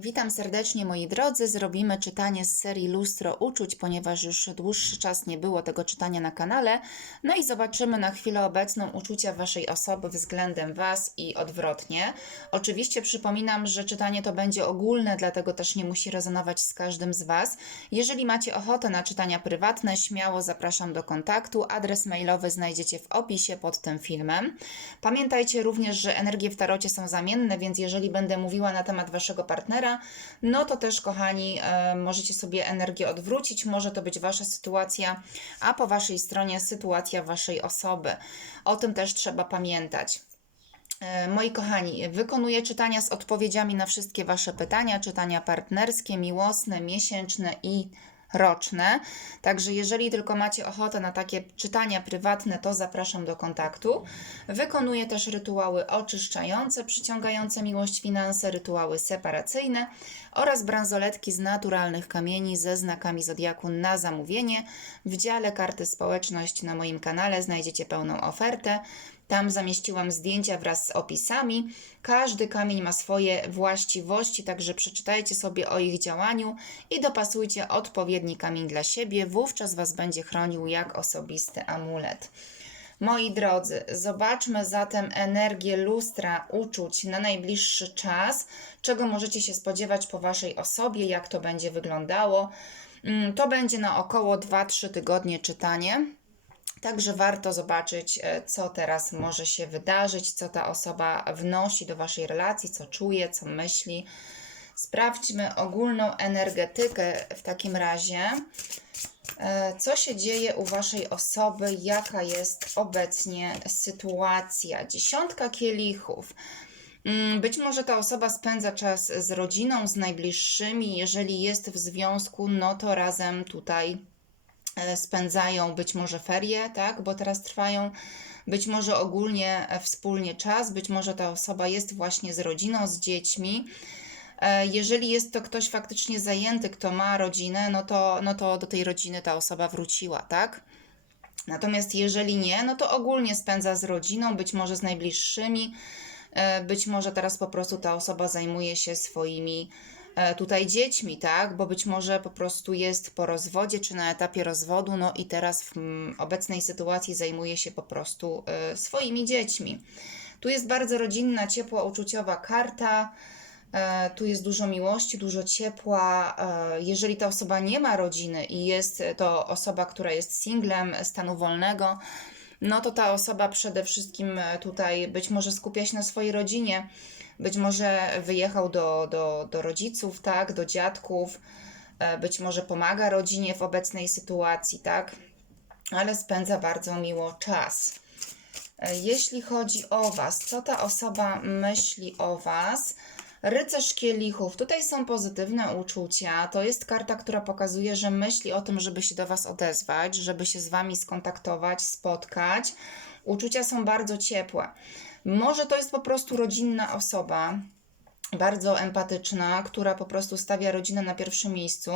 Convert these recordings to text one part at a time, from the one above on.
Witam serdecznie moi drodzy. Zrobimy czytanie z serii Lustro Uczuć, ponieważ już dłuższy czas nie było tego czytania na kanale. No i zobaczymy na chwilę obecną uczucia Waszej osoby względem Was i odwrotnie. Oczywiście przypominam, że czytanie to będzie ogólne, dlatego też nie musi rezonować z każdym z Was. Jeżeli macie ochotę na czytania prywatne, śmiało zapraszam do kontaktu. Adres mailowy znajdziecie w opisie pod tym filmem. Pamiętajcie również, że energie w tarocie są zamienne, więc jeżeli będę mówiła na temat Waszego partnera, no to też, kochani, e, możecie sobie energię odwrócić. Może to być Wasza sytuacja, a po Waszej stronie sytuacja Waszej osoby. O tym też trzeba pamiętać. E, Moi kochani, wykonuję czytania z odpowiedziami na wszystkie Wasze pytania, czytania partnerskie, miłosne, miesięczne i roczne. Także jeżeli tylko macie ochotę na takie czytania prywatne, to zapraszam do kontaktu. Wykonuję też rytuały oczyszczające, przyciągające miłość, finanse, rytuały separacyjne oraz bransoletki z naturalnych kamieni ze znakami zodiaku na zamówienie. W dziale karty społeczność na moim kanale znajdziecie pełną ofertę. Tam zamieściłam zdjęcia wraz z opisami. Każdy kamień ma swoje właściwości, także przeczytajcie sobie o ich działaniu i dopasujcie odpowiedni kamień dla siebie. Wówczas Was będzie chronił jak osobisty amulet. Moi drodzy, zobaczmy zatem energię lustra uczuć na najbliższy czas, czego możecie się spodziewać po Waszej osobie, jak to będzie wyglądało. Mm, To będzie na około 2-3 tygodnie czytanie. Także warto zobaczyć, e, co teraz może się wydarzyć, co ta osoba wnosi do waszej relacji, co czuje, co myśli. Sprawdźmy ogólną energetykę w takim razie. E, Co się dzieje u waszej osoby, jaka jest obecnie sytuacja? Dziesiątka kielichów. Mm, Być może ta osoba spędza czas z rodziną, z najbliższymi. Jeżeli jest w związku, no to razem tutaj spędzają być może ferie, tak, bo teraz trwają, być może ogólnie e, wspólnie czas, być może ta osoba jest właśnie z rodziną, z dziećmi. E, Jeżeli jest to ktoś faktycznie zajęty, kto ma rodzinę, no to, no to do tej rodziny ta osoba wróciła, tak? Natomiast jeżeli nie, no to ogólnie spędza z rodziną, być może z najbliższymi, e, być może teraz po prostu ta osoba zajmuje się swoimi e, tutaj dziećmi, tak? Bo być może po prostu jest po rozwodzie czy na etapie rozwodu, no i teraz w mm, obecnej sytuacji zajmuje się po prostu e, swoimi dziećmi. Tu jest bardzo rodzinna, ciepła, uczuciowa karta. E, Tu jest dużo miłości, dużo ciepła. E, Jeżeli ta osoba nie ma rodziny i jest to osoba, która jest singlem stanu wolnego, no to ta osoba przede wszystkim e, tutaj być może skupia się na swojej rodzinie, być może wyjechał do, do, do rodziców, tak, do dziadków, e, być może pomaga rodzinie w obecnej sytuacji, tak, ale spędza bardzo miło czas. E, Jeśli chodzi o Was, co ta osoba myśli o Was? Rycerz kielichów. Tutaj są pozytywne uczucia. To jest karta, która pokazuje, że myśli o tym, żeby się do Was odezwać, żeby się z Wami skontaktować, spotkać. Uczucia są bardzo ciepłe. Może to jest po prostu rodzinna osoba, bardzo empatyczna, która po prostu stawia rodzinę na pierwszym miejscu.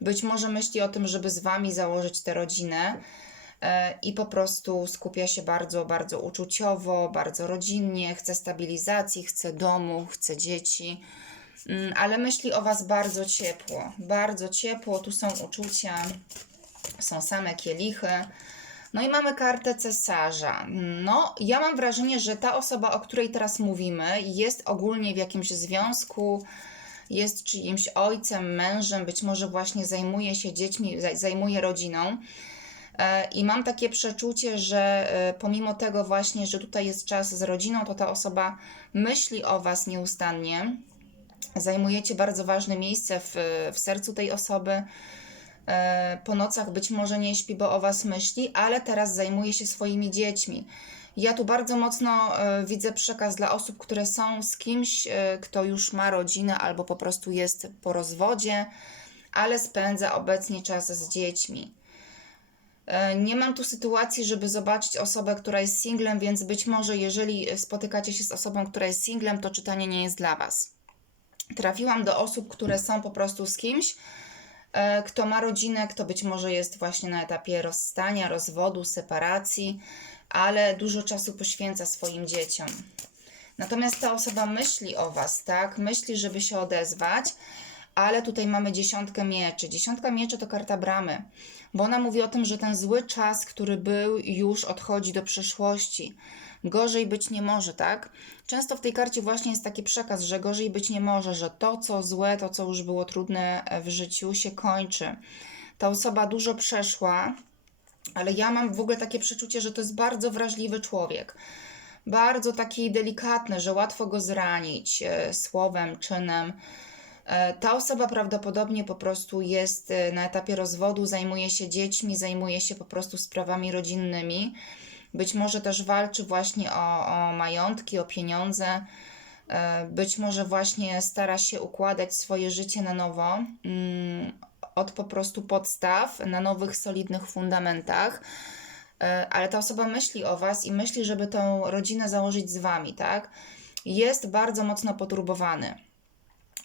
Być może myśli o tym, żeby z Wami założyć tę rodzinę i po prostu skupia się bardzo, bardzo uczuciowo, bardzo rodzinnie, chce stabilizacji, chce domu, chce dzieci, Mm, ale myśli o Was bardzo ciepło, bardzo ciepło, tu są uczucia, są same kielichy. No i mamy kartę cesarza. No, ja mam wrażenie, że ta osoba, o której teraz mówimy, jest ogólnie w jakimś związku, jest czyimś ojcem, mężem, być może właśnie zajmuje się dziećmi, zaj- zajmuje rodziną. E, I mam takie przeczucie, że e, pomimo tego właśnie, że tutaj jest czas z rodziną, to ta osoba myśli o Was nieustannie. Zajmujecie bardzo ważne miejsce w, w sercu tej osoby. E, Po nocach być może nie śpi, bo o Was myśli, ale teraz zajmuje się swoimi dziećmi. Ja tu bardzo mocno widzę przekaz dla osób, które są z kimś, kto już ma rodzinę albo po prostu jest po rozwodzie, ale spędza obecnie czas z dziećmi. E, Nie mam tu sytuacji, żeby zobaczyć osobę, która jest singlem, więc być może jeżeli spotykacie się z osobą, która jest singlem, to czytanie nie jest dla Was. Trafiłam do osób, które są po prostu z kimś, e, kto ma rodzinę, kto być może jest właśnie na etapie rozstania, rozwodu, separacji, ale dużo czasu poświęca swoim dzieciom. Natomiast ta osoba myśli o Was, tak? Myśli, żeby się odezwać, ale tutaj mamy dziesiątkę mieczy. Dziesiątka mieczy to karta bramy, bo ona mówi o tym, że ten zły czas, który był, już odchodzi do przeszłości. Gorzej być nie może, tak? Często w tej karcie właśnie jest taki przekaz, że gorzej być nie może, że to, co złe, to, co już było trudne w życiu, się kończy. Ta osoba dużo przeszła, ale ja mam w ogóle takie przeczucie, że to jest bardzo wrażliwy człowiek. Bardzo taki delikatny, że łatwo go zranić e, słowem, czynem. E, Ta osoba prawdopodobnie po prostu jest e, na etapie rozwodu, zajmuje się dziećmi, zajmuje się po prostu sprawami rodzinnymi. Być może też walczy właśnie o, o majątki, o pieniądze. E, Być może właśnie stara się układać swoje życie na nowo, mm, od po prostu podstaw, na nowych, solidnych fundamentach. Ale ta osoba myśli o Was i myśli, żeby tą rodzinę założyć z Wami, tak? Jest bardzo mocno poturbowany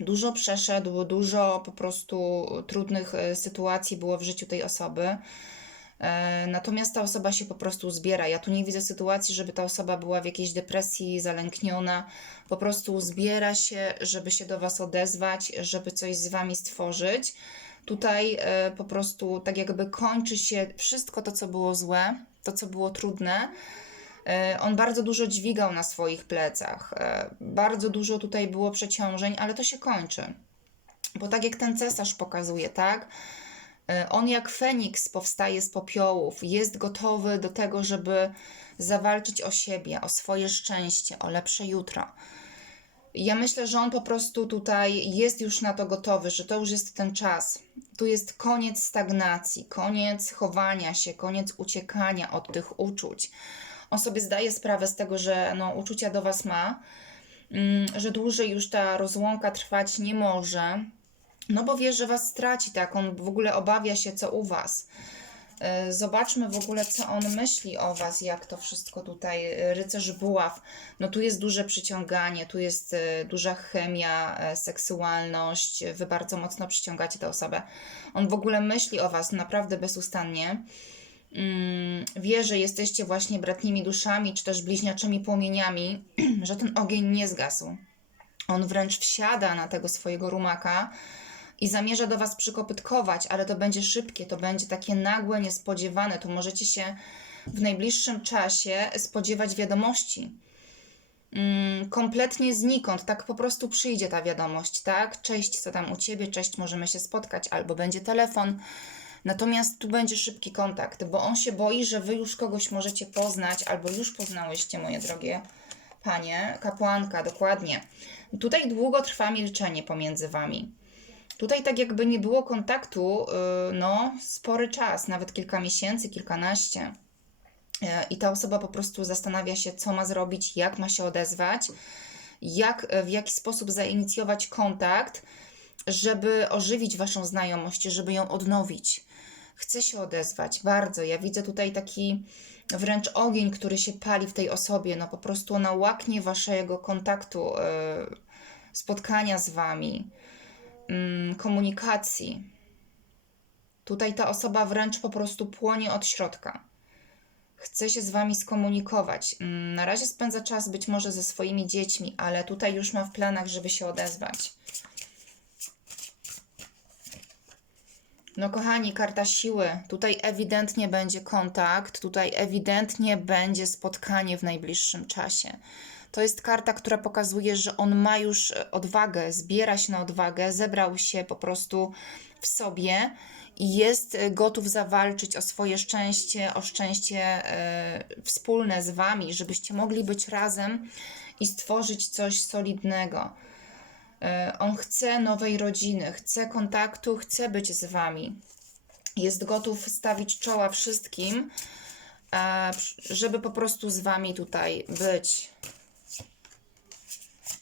dużo przeszedł, dużo po prostu trudnych e, sytuacji było w życiu tej osoby. E, Natomiast ta osoba się po prostu zbiera. Ja tu nie widzę sytuacji, żeby ta osoba była w jakiejś depresji, zalękniona. Po prostu zbiera się, żeby się do Was odezwać, żeby coś z Wami stworzyć. Tutaj e, po prostu tak jakby kończy się wszystko to, co było złe, to, co było trudne. E, On bardzo dużo dźwigał na swoich plecach. e, Bardzo dużo tutaj było przeciążeń, ale to się kończy. Bo tak jak ten cesarz pokazuje, tak? E, On jak Feniks powstaje z popiołów, jest gotowy do tego, żeby zawalczyć o siebie, o swoje szczęście, o lepsze jutro. Ja myślę, że on po prostu tutaj jest już na to gotowy, że to już jest ten czas. Tu jest koniec stagnacji, koniec chowania się, koniec uciekania od tych uczuć. On sobie zdaje sprawę z tego, że no, uczucia do Was ma, mm, że dłużej już ta rozłąka trwać nie może, no bo wie, że Was straci, tak? On w ogóle obawia się, co u Was. E, Zobaczmy w ogóle, co on myśli o Was, jak to wszystko tutaj, e, rycerz buław. No tu jest duże przyciąganie, tu jest e, duża chemia, seksualność, Wy bardzo mocno przyciągacie tę osobę. On w ogóle myśli o Was naprawdę bezustannie. Mm, Wie, że jesteście właśnie bratnimi duszami, czy też bliźniaczymi płomieniami, że ten ogień nie zgasł. On wręcz wsiada na tego swojego rumaka i zamierza do Was przykopytkować, ale to będzie szybkie, to będzie takie nagłe, niespodziewane. Tu możecie się w najbliższym czasie spodziewać wiadomości. Mm, kompletnie znikąd, tak po prostu przyjdzie ta wiadomość, tak? Cześć, co tam u Ciebie, cześć, możemy się spotkać, albo będzie telefon. Natomiast tu będzie szybki kontakt, bo on się boi, że Wy już kogoś możecie poznać, albo już poznałyście, moje drogie panie. Kapłanka, dokładnie. Tutaj długo trwa milczenie pomiędzy Wami. Tutaj tak jakby nie było kontaktu, yy, no, spory czas, nawet kilka miesięcy, kilkanaście. Yy, I ta osoba po prostu zastanawia się, co ma zrobić, jak ma się odezwać, jak, w jaki sposób zainicjować kontakt, żeby ożywić Waszą znajomość, żeby ją odnowić. Chce się odezwać bardzo. Ja widzę tutaj taki wręcz ogień, który się pali w tej osobie. No po prostu ona łaknie Waszego kontaktu, yy, spotkania z Wami mm, komunikacji. Tutaj ta osoba wręcz po prostu płonie od środka. Chce się z wami skomunikować. Mm, Na razie spędza czas być może ze swoimi dziećmi, ale tutaj już ma w planach, żeby się odezwać. No, kochani, karta siły. Tutaj ewidentnie będzie kontakt, tutaj ewidentnie będzie spotkanie w najbliższym czasie. To jest karta, która pokazuje, że on ma już e, odwagę, zbiera się na odwagę, zebrał się po prostu w sobie i jest e, gotów zawalczyć o swoje szczęście, o szczęście e, wspólne z wami, żebyście mogli być razem i stworzyć coś solidnego. E, On chce nowej rodziny, chce kontaktu, chce być z wami. Jest gotów stawić czoła wszystkim, e, żeby po prostu z wami tutaj być.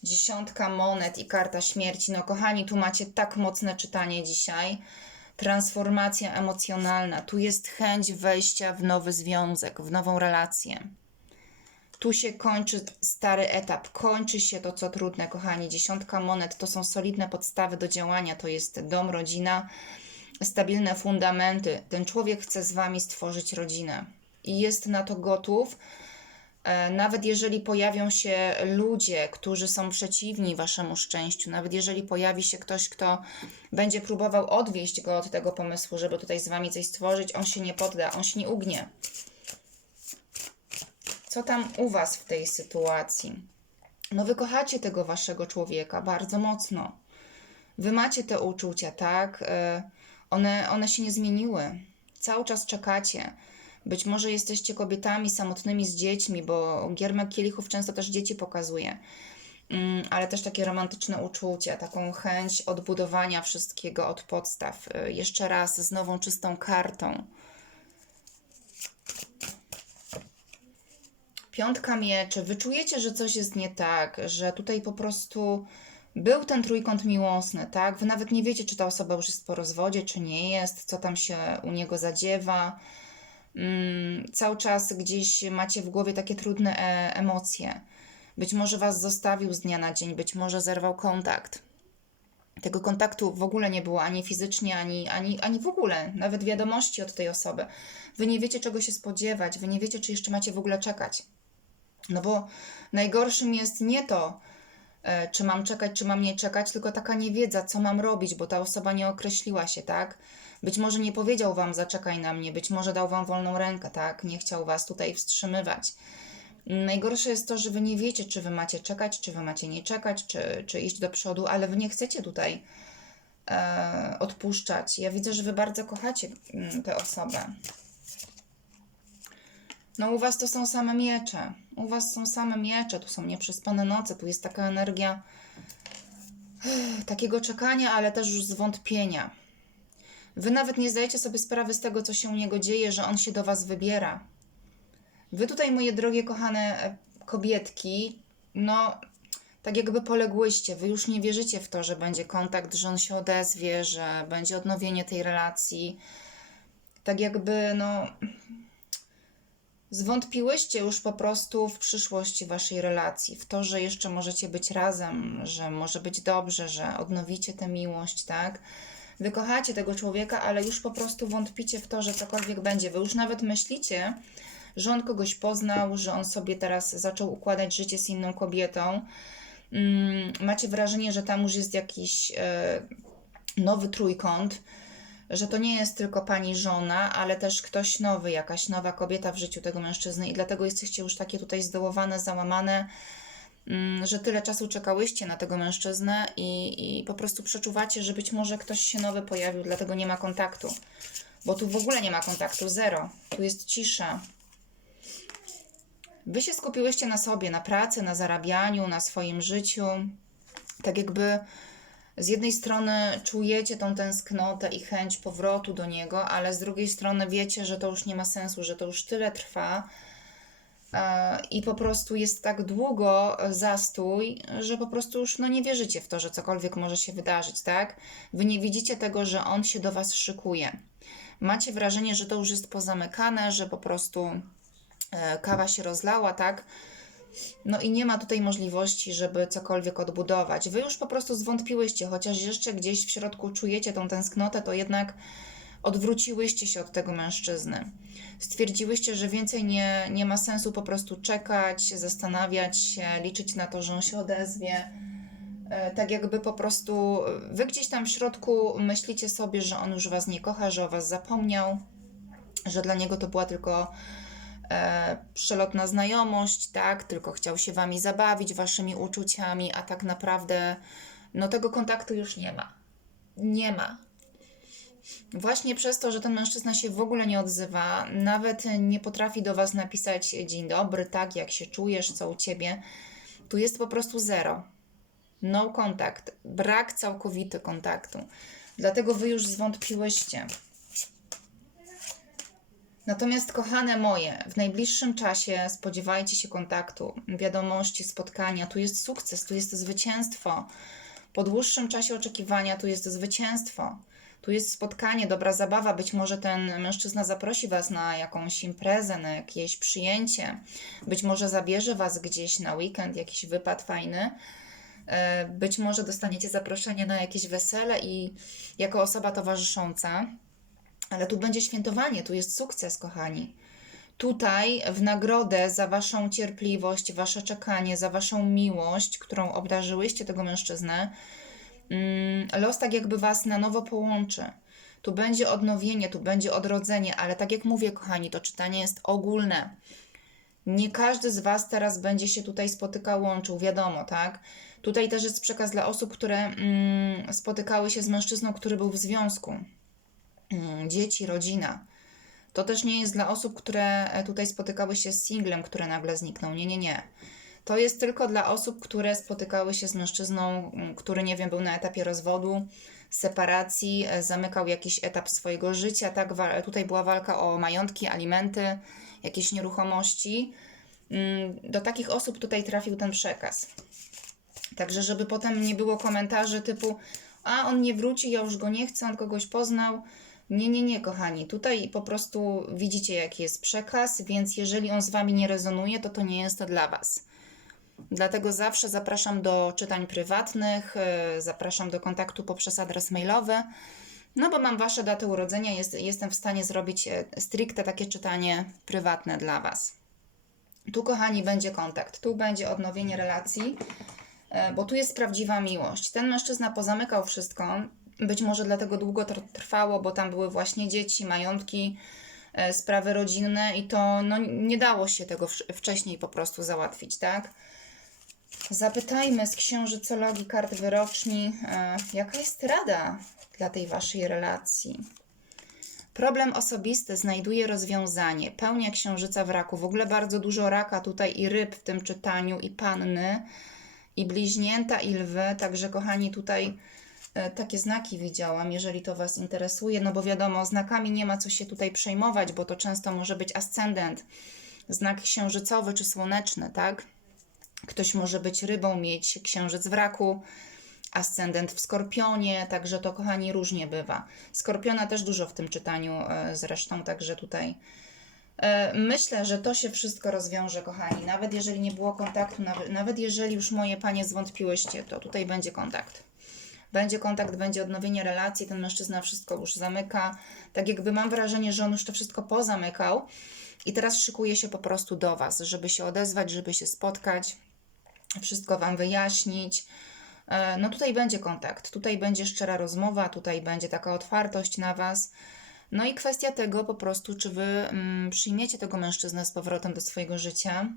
Dziesiątka monet i karta śmierci. No, kochani, tu macie tak mocne czytanie dzisiaj. Transformacja emocjonalna. Tu jest chęć wejścia w nowy związek, w nową relację. Tu się kończy stary etap, kończy się to, co trudne, kochani. Dziesiątka monet to są solidne podstawy do działania. To jest dom, rodzina, stabilne fundamenty. Ten człowiek chce z wami stworzyć rodzinę i jest na to gotów. E, Nawet jeżeli pojawią się ludzie, którzy są przeciwni waszemu szczęściu, nawet jeżeli pojawi się ktoś, kto będzie próbował odwieść go od tego pomysłu, żeby tutaj z wami coś stworzyć, on się nie podda, on się nie ugnie. Co tam u was w tej sytuacji? No, wy kochacie tego waszego człowieka bardzo mocno. Wy macie te uczucia, tak? E, One, one się nie zmieniły. Cały czas czekacie. Być może jesteście kobietami samotnymi z dziećmi, bo Giermek Kielichów często też dzieci pokazuje. Mm, Ale też takie romantyczne uczucia, taką chęć odbudowania wszystkiego od podstaw. E, Jeszcze raz z nową, czystą kartą. Piątka mieczy. Wyczujecie, że coś jest nie tak, że tutaj po prostu był ten trójkąt miłosny, tak? Wy nawet nie wiecie, czy ta osoba już jest po rozwodzie, czy nie jest, co tam się u niego zadziewa. Mm, cały czas gdzieś macie w głowie takie trudne e emocje. Być może was zostawił z dnia na dzień, być może zerwał kontakt. Tego kontaktu w ogóle nie było ani fizycznie, ani, ani, ani w ogóle, nawet wiadomości od tej osoby. Wy nie wiecie, czego się spodziewać, wy nie wiecie, czy jeszcze macie w ogóle czekać. No bo najgorszym jest nie to, e, czy mam czekać, czy mam nie czekać, tylko taka niewiedza, co mam robić, bo ta osoba nie określiła się, tak? Być może nie powiedział wam, zaczekaj na mnie, być może dał wam wolną rękę, tak? Nie chciał was tutaj wstrzymywać. Najgorsze jest to, że wy nie wiecie, czy wy macie czekać, czy wy macie nie czekać, czy, czy iść do przodu, ale wy nie chcecie tutaj e, odpuszczać. Ja widzę, że wy bardzo kochacie mm, tę osobę. No u was to są same miecze. U was są same miecze, tu są nieprzespane noce, tu jest taka energia takiego czekania, ale też już zwątpienia. Wy nawet nie zdajecie sobie sprawy z tego, co się u niego dzieje, że on się do was wybiera. Wy tutaj, moje drogie, kochane e, kobietki, no tak jakby poległyście. Wy już nie wierzycie w to, że będzie kontakt, że on się odezwie, że będzie odnowienie tej relacji. Tak jakby, no, zwątpiłyście już po prostu w przyszłości waszej relacji, w to, że jeszcze możecie być razem, że może być dobrze, że odnowicie tę miłość, tak? Wy kochacie tego człowieka, ale już po prostu wątpicie w to, że cokolwiek będzie. Wy już nawet myślicie, że on kogoś poznał, że on sobie teraz zaczął układać życie z inną kobietą. Mm, macie wrażenie, że tam już jest jakiś e, nowy trójkąt, że to nie jest tylko pani żona, ale też ktoś nowy, jakaś nowa kobieta w życiu tego mężczyzny i dlatego jesteście już takie tutaj zdołowane, załamane, mm, że tyle czasu czekałyście na tego mężczyznę i, i po prostu przeczuwacie, że być może ktoś się nowy pojawił, dlatego nie ma kontaktu. Bo tu w ogóle nie ma kontaktu, zero. Tu jest cisza. Wy się skupiłyście na sobie, na pracy, na zarabianiu, na swoim życiu. Tak jakby z jednej strony czujecie tą tęsknotę i chęć powrotu do niego, ale z drugiej strony wiecie, że to już nie ma sensu, że to już tyle trwa e, i po prostu jest tak długo zastój, że po prostu już no, nie wierzycie w to, że cokolwiek może się wydarzyć, tak? Wy nie widzicie tego, że on się do was szykuje. Macie wrażenie, że to już jest pozamykane, że po prostu e, kawa się rozlała, tak? No i nie ma tutaj możliwości, żeby cokolwiek odbudować. Wy już po prostu zwątpiłyście, chociaż jeszcze gdzieś w środku czujecie tą tęsknotę, to jednak odwróciłyście się od tego mężczyzny. Stwierdziłyście, że więcej nie, nie ma sensu po prostu czekać, zastanawiać się, liczyć na to, że on się odezwie. E, Tak jakby po prostu wy gdzieś tam w środku myślicie sobie, że on już was nie kocha, że o was zapomniał, że dla niego to była tylko e, przelotna znajomość, tak? Tylko chciał się wami zabawić, waszymi uczuciami, a tak naprawdę no tego kontaktu już nie ma. Nie ma. Właśnie przez to, że ten mężczyzna się w ogóle nie odzywa, nawet nie potrafi do was napisać dzień dobry, tak, jak się czujesz, co u ciebie, tu jest po prostu zero. No kontakt, brak całkowity kontaktu. Dlatego wy już zwątpiłyście. Natomiast, kochane moje, w najbliższym czasie spodziewajcie się kontaktu, wiadomości, spotkania. Tu jest sukces, tu jest zwycięstwo. Po dłuższym czasie oczekiwania tu jest zwycięstwo. Tu jest spotkanie, dobra zabawa. Być może ten mężczyzna zaprosi Was na jakąś imprezę, na jakieś przyjęcie. Być może zabierze Was gdzieś na weekend, jakiś wypad fajny. E, Być może dostaniecie zaproszenie na jakieś wesele i jako osoba towarzysząca ale tu będzie świętowanie, tu jest sukces, kochani. Tutaj w nagrodę za Waszą cierpliwość, Wasze czekanie, za Waszą miłość, którą obdarzyłyście tego mężczyznę, mm, los tak jakby Was na nowo połączy. Tu będzie odnowienie, tu będzie odrodzenie, ale tak jak mówię, kochani, to czytanie jest ogólne. Nie każdy z Was teraz będzie się tutaj spotykał, łączył, wiadomo, tak? Tutaj też jest przekaz dla osób, które mm, spotykały się z mężczyzną, który był w związku. Mm, dzieci, rodzina. To też nie jest dla osób, które e, tutaj spotykały się z singlem, który nagle zniknął. Nie, nie, nie. To jest tylko dla osób, które spotykały się z mężczyzną, mm, który, nie wiem, był na etapie rozwodu, separacji, e, zamykał jakiś etap swojego życia. Tak, tutaj była walka o majątki, alimenty, jakieś nieruchomości. Mm, Do takich osób tutaj trafił ten przekaz. Także, żeby potem nie było komentarzy typu, a on nie wróci, ja już go nie chcę, on kogoś poznał. Nie, nie, nie, kochani. Tutaj po prostu widzicie, jaki jest przekaz, więc jeżeli on z wami nie rezonuje, to to nie jest to dla was. Dlatego zawsze zapraszam do czytań prywatnych, yy, zapraszam do kontaktu poprzez adres mailowy. No bo mam wasze daty urodzenia, jest, jestem w stanie zrobić e, stricte takie czytanie prywatne dla was. Tu, kochani, będzie kontakt, tu będzie odnowienie relacji, e, bo tu jest prawdziwa miłość. Ten mężczyzna pozamykał wszystko, być może dlatego długo to trwało, bo tam były właśnie dzieci, majątki, e, sprawy rodzinne i to no, nie dało się tego wcześniej po prostu załatwić, tak? Zapytajmy z księżycologii kart wyroczni, e, jaka jest rada dla tej waszej relacji. Problem osobisty znajduje rozwiązanie. Pełnia księżyca w raku. W ogóle bardzo dużo raka tutaj i ryb w tym czytaniu, i panny, i bliźnięta, i lwy. Także, kochani, tutaj takie znaki widziałam, jeżeli to Was interesuje. No bo wiadomo, znakami nie ma co się tutaj przejmować, bo to często może być ascendent, znak księżycowy czy słoneczny, tak? Ktoś może być rybą, mieć księżyc w raku, ascendent w skorpionie, także to kochani różnie bywa. Skorpiona też dużo w tym czytaniu e, zresztą, także tutaj e, myślę, że to się wszystko rozwiąże, kochani. Nawet jeżeli nie było kontaktu, nawet jeżeli już moje panie zwątpiłyście, to tutaj będzie kontakt. Będzie kontakt, będzie odnowienie relacji, ten mężczyzna wszystko już zamyka. Tak jakby mam wrażenie, że on już to wszystko pozamykał i teraz szykuje się po prostu do Was, żeby się odezwać, żeby się spotkać, wszystko Wam wyjaśnić. E, No tutaj będzie kontakt, tutaj będzie szczera rozmowa, tutaj będzie taka otwartość na Was. No i kwestia tego po prostu, czy Wy mm, przyjmiecie tego mężczyznę z powrotem do swojego życia,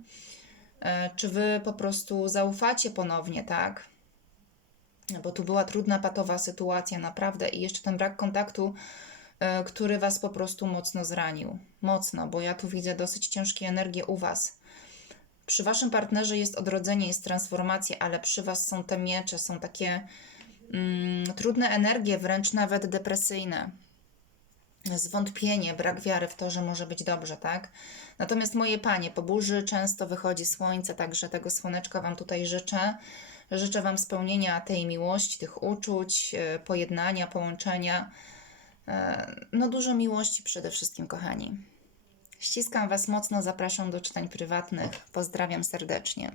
e, czy Wy po prostu zaufacie ponownie, tak? Bo tu była trudna, patowa sytuacja, naprawdę, i jeszcze ten brak kontaktu, e, który Was po prostu mocno zranił. Mocno, bo ja tu widzę dosyć ciężkie energie u Was. Przy waszym partnerze jest odrodzenie, jest transformacja, ale przy was są te miecze, są takie mm, trudne energie, wręcz nawet depresyjne. Zwątpienie, brak wiary w to, że może być dobrze, tak? Natomiast moje panie, po burzy często wychodzi słońce, także tego słoneczka wam tutaj życzę. Życzę wam spełnienia tej miłości, tych uczuć, e, pojednania, połączenia. E, No dużo miłości przede wszystkim, kochani. Ściskam Was mocno, zapraszam do czytań prywatnych. Pozdrawiam serdecznie.